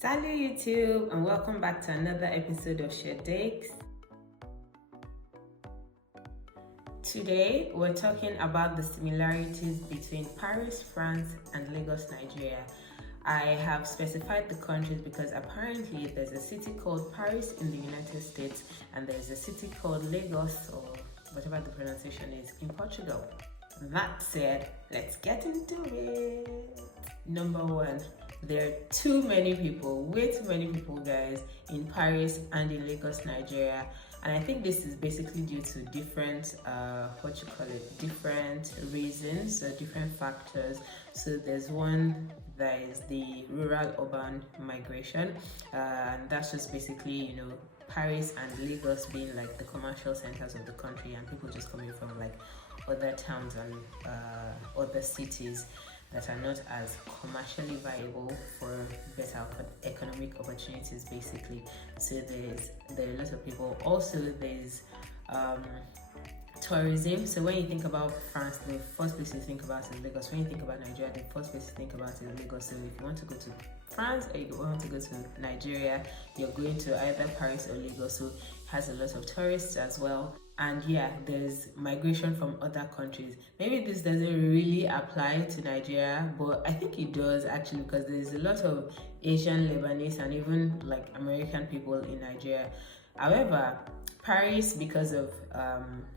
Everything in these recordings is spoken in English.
Salut YouTube, and welcome back to another episode of Shared Takes. Today we're talking about the similarities between Paris, France and Lagos, Nigeria. I have specified the countries because apparently there's a city called Paris in the United States and there's a city called Lagos, or whatever the pronunciation is, in Portugal. That said, let's get into it. Number one, there are too many people, way too many people, guys, in Paris and in Lagos, Nigeria. And I think this is basically due to different, different reasons or different factors. So there's one that is the rural-urban migration, and that's just basically, Paris and Lagos being like the commercial centers of the country, and people just coming from like other towns and other cities that are not as commercially viable for better economic opportunities, basically. So there are a lot of people. Also, there's tourism. So when you think about France, the first place you think about is Lagos. When you think about Nigeria, the first place you think about is Lagos. So if you want to go to France or you want to go to Nigeria, you're going to either Paris or Lagos. So it has a lot of tourists as well. And yeah, there's migration from other countries. Maybe this doesn't really apply to Nigeria, but I think it does actually, because there's a lot of Asian, Lebanese, and even like American people in Nigeria. However, Paris, because of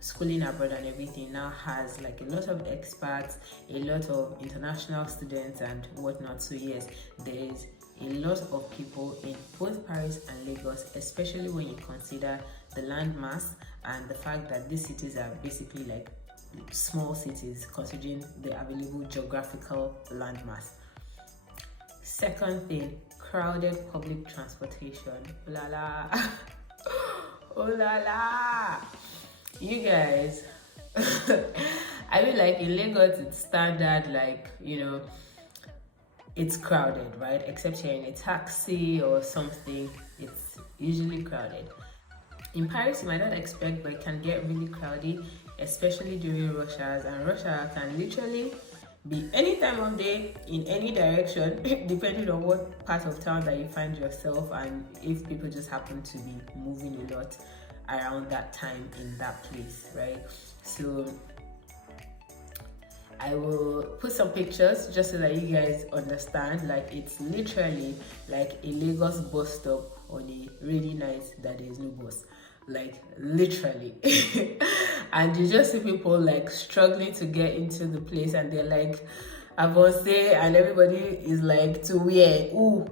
schooling abroad and everything, now has like a lot of expats, a lot of international students and whatnot. So yes, there's a lot of people in both Paris and Lagos, especially when you consider the landmass and the fact that these cities are basically like small cities considering the available geographical landmass. Second thing, crowded public transportation. Oh la la. Oh la la. You guys, I mean, like in Lagos it's standard, like, it's crowded, right? Except you're in a taxi or something, it's usually crowded. In Paris, you might not expect, but it can get really crowded, especially during rush hours. And rush hour can literally be any time of day, in any direction, depending on what part of town that you find yourself, and if people just happen to be moving a lot around that time in that place, right? So I will put some pictures just so that you guys understand. Like, it's literally like a Lagos bus stop on a rainy night that there is no bus, like literally. And you just see people like struggling to get into the place, and they're like avance, and everybody is like to where, ooh.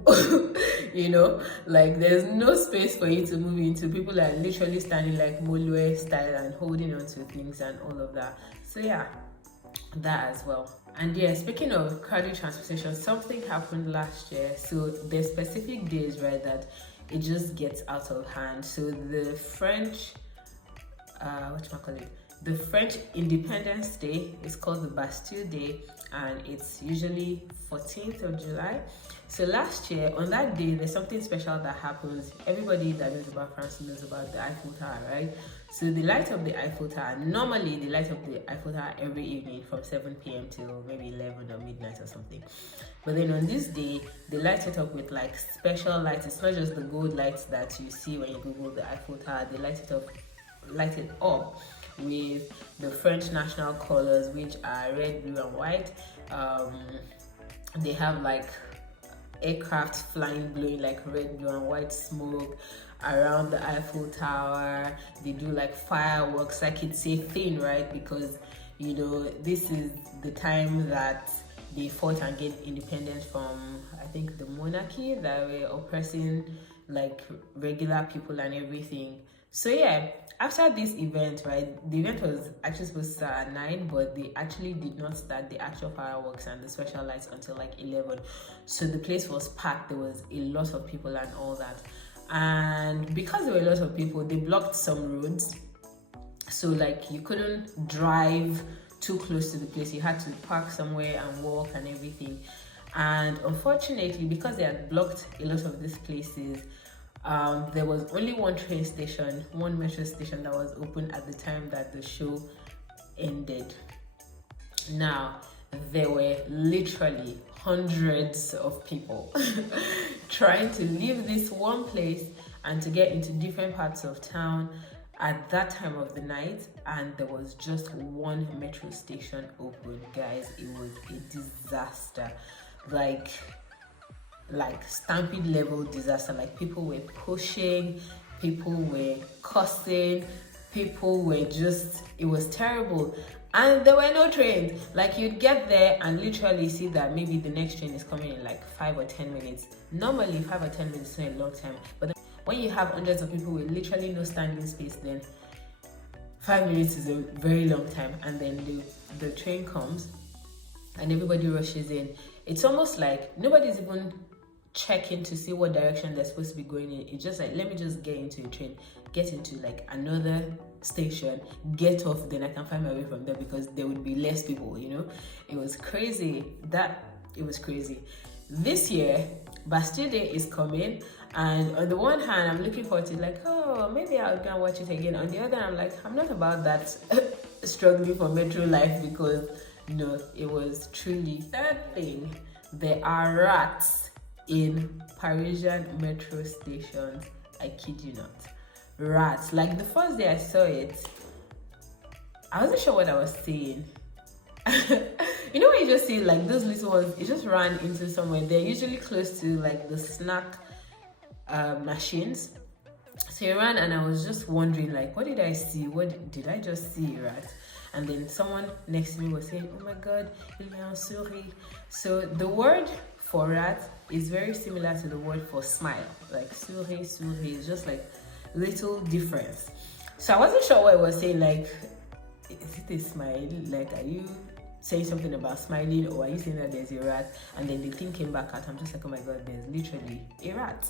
Like there's no space for you to move into. People are literally standing like Molue style and holding on to things and all of that. So yeah, that as well. And yeah, speaking of crowded transportation, something happened last year. So there's specific days, right, that it just gets out of hand. So the French the French Independence Day is called the Bastille Day, and it's usually 14th of July. So last year, on that day, there's something special that happens. Everybody that knows about France knows about the Eiffel Tower, right? So the light of the Eiffel Tower, normally the light of the Eiffel Tower every evening from 7 p.m. till maybe 11 or midnight or something. But then on this day, they light it up with like special lights. It's not just the gold lights that you see when you Google the Eiffel Tower. They light it up with the French national colors, which are red, blue and white. They have like aircraft flying, blowing like red, blue and white smoke around the Eiffel Tower. They do like fireworks, like it's a thing, right? Because this is the time that they fought and get independence from, I think, the monarchy that were oppressing like regular people and everything. So yeah, after this event, right, the event was actually supposed to start at 9, but they actually did not start the actual fireworks and the special lights until like 11. So the place was packed. There was a lot of people and all that. And because there were a lot of people, they blocked some roads. So like you couldn't drive too close to the place. You had to park somewhere and walk and everything. And unfortunately, because they had blocked a lot of these places, there was only one train station, one metro station that was open at the time that the show ended. Now, there were literally hundreds of people trying to leave this one place and to get into different parts of town at that time of the night, and there was just one metro station open. Guys, it was a disaster, like stampede level disaster. Like, people were pushing, people were cussing, people were just, it was terrible. And there were no trains. Like, you'd get there and literally see that maybe the next train is coming in like 5 or 10 minutes. Normally 5 or 10 minutes is not a long time, but then when you have hundreds of people with literally no standing space, then 5 minutes is a very long time. And then the train comes and everybody rushes in. It's almost like nobody's even checking to see what direction they're supposed to be going in. It's just like, let me just get into a train, get into like another station, get off, then I can find my way from there, because there would be less people, you know. It was crazy. It was crazy. This year, Bastille Day is coming, and on the one hand, I'm looking forward to, like, oh, maybe I'll go and watch it again. On the other, I'm like, I'm not about that struggling for metro life, because, you know, it was truly. Third thing, there are rats in Parisian metro stations. I kid you not. Rats. Like, the first day I saw it, I wasn't sure what I was seeing. You know when you just see like those little ones, it just ran into somewhere. They're usually close to like the snack machines. So it ran, and I was just wondering, like, what did I see? What did I just see, rat? And then someone next to me was saying, oh my god, il y a un sourire. So the word for rat is very similar to the word for smile. Like sourire, is just like little difference. So I wasn't sure what it was saying, like, is it a smile? Like, are you saying something about smiling, or are you saying that there's a rat? And then the thing came back out. I'm just like, oh my god, there's literally a rat.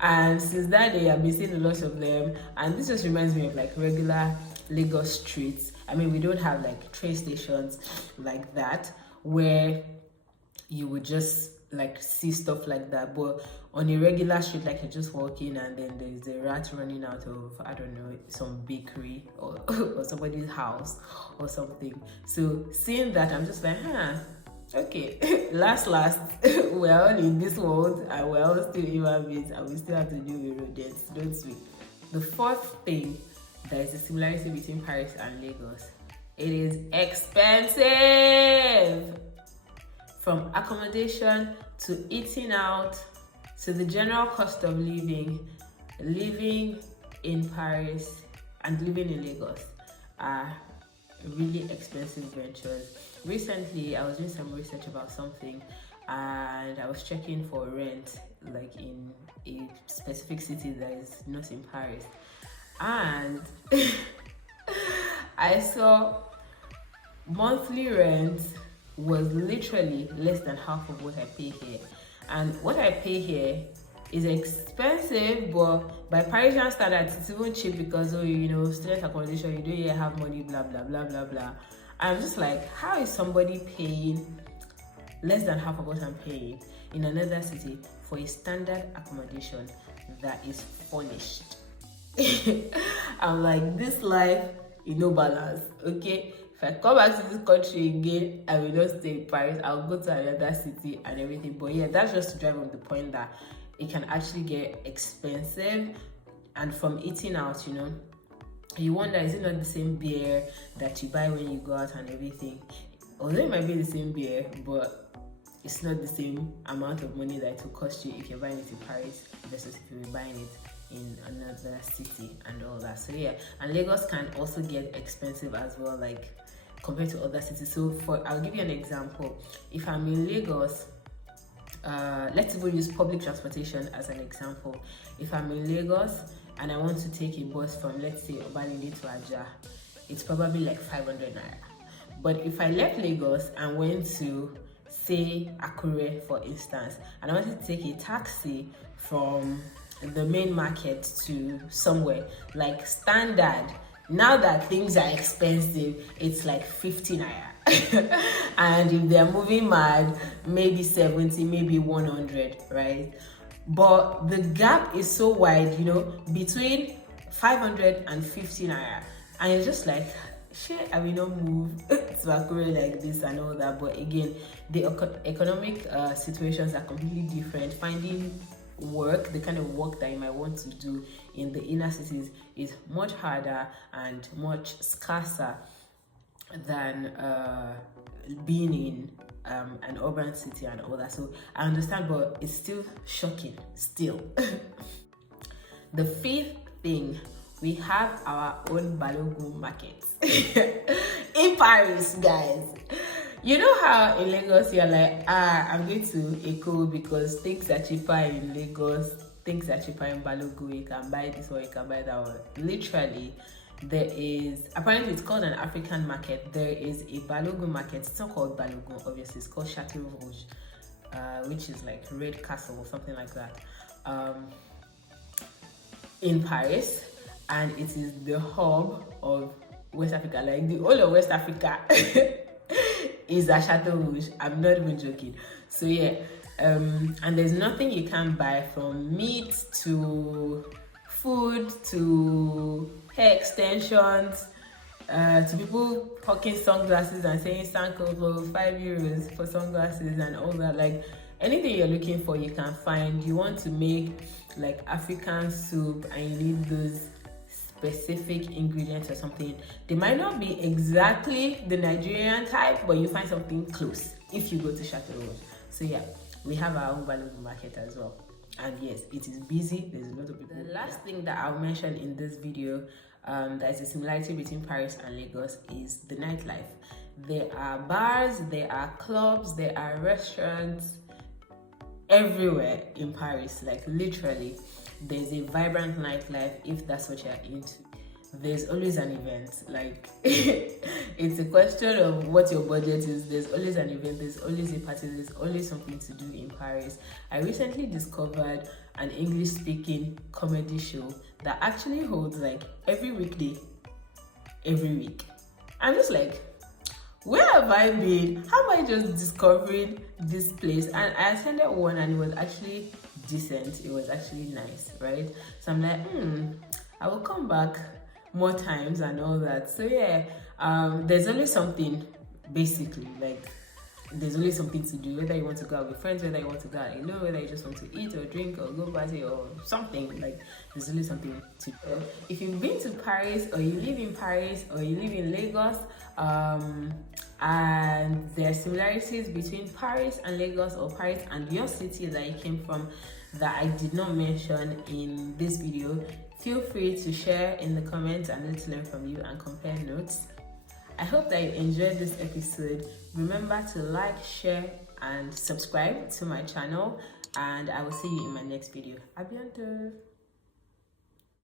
And since that day, I've been seeing a lot of them, and this just reminds me of like regular Lagos streets. I mean, we don't have like train stations like that where you would just like see stuff like that, but on a regular street, like, you're just walking and then there's a rat running out of, I don't know, some bakery or, or somebody's house or something. So seeing that, I'm just like, okay, last we're all in this world, and we're all still human beings, and we still have to deal with rodents, don't we? The fourth thing, there is a similarity between Paris and Lagos. It is expensive. From accommodation to eating out to the general cost of living in Paris and living in Lagos are really expensive ventures. Recently, I was doing some research about something, and I was checking for rent, like in a specific city that is not in Paris, and I saw monthly rent was literally less than half of what I pay here. And what I pay here is expensive, but by Parisian standards, it's even cheap, because, oh, you know, student accommodation, you don't yet have money, blah, blah, blah, blah, blah. I'm just like, how is somebody paying less than half of what I'm paying in another city for a standard accommodation that is furnished? I'm like, this life is no balance, okay? If I come back to this country again, I will not stay in Paris. I'll go to another city and everything. But yeah, that's just to drive on the point that it can actually get expensive. And from eating out, you know, you wonder, is it not the same beer that you buy when you go out and everything? Although it might be the same beer, but it's not the same amount of money that it will cost you if you're buying it in Paris versus if you're buying it in another city and all that. So yeah, and Lagos can also get expensive as well, like compared to other cities. So I'll give you an example. If I'm in Lagos, let's even use public transportation as an example. If I'm in Lagos and I want to take a bus from, let's say, Obalinde to Ajah, it's probably like 500 naira. But if I left Lagos and went to, say, Akure, for instance, and I wanted to take a taxi from the main market to somewhere like standard, now that things are expensive, it's like 50 naira. And if they're moving mad, maybe 70, maybe 100, right? But the gap is so wide, you know, between 500 and 50 naira. And it's just like, shit, I will not move to Akure like this and all that. But again, the economic situations are completely different. Finding work, the kind of work that you might want to do in the inner cities, is much harder and much scarcer than being in an urban city and all that. So I understand, but it's still shocking still. The fifth thing, we have our own Balogun markets in Paris, guys. You know how in Lagos you're like, I'm going to Eko because things are cheaper in Lagos, things are cheaper in Balogun, you can buy this or you can buy that one. Literally, there is, apparently it's called an African market. There is a Balogun market. It's not called Balogun, obviously, it's called Chateau Rouge, which is like Red Castle or something like that, in Paris, and it is the hub of West Africa, like the whole of West Africa is a Chateau Rouge. I'm not even joking. So yeah, and there's nothing you can buy, from meat to food to hair extensions, to people hawking sunglasses and saying Sankovo, €5 for sunglasses and all that. Like anything you're looking for, you can find. You want to make like African soup and you need those specific ingredients or something. They might not be exactly the Nigerian type, but you find something close if you go to Chateau Rouge. So yeah, we have our own Balogun market as well. And yes, it is busy. There's a lot of people. The last thing that I'll mention in this video, that is a similarity between Paris and Lagos, is the nightlife. There are bars, there are clubs, there are restaurants everywhere in Paris. Like literally, there's a vibrant nightlife if that's what you're into. There's always an event. Like it's a question of what your budget is. There's always an event, there's always a party, there's always something to do in Paris. I recently discovered an English speaking comedy show that actually holds like every weekday, every week. I'm just like, where have I been? How am I just discovering this place? And I attended one and it was actually decent. It was actually nice, right? So I'm like, I will come back more times and all that. So yeah, there's always something, basically. Like there's always something to do, whether you want to go out with friends, whether you want to go out alone, whether you just want to eat or drink or go party or something. Like there's always something to do. If you've been to Paris, or you live in Paris, or you live in Lagos, and there are similarities between Paris and Lagos, or Paris and your city that you came from that I did not mention in this video, feel free to share in the comments. I'm going to learn from you and compare notes. I hope that you enjoyed this episode. Remember to like, share, and subscribe to my channel, and I will see you in my next video. A bientôt.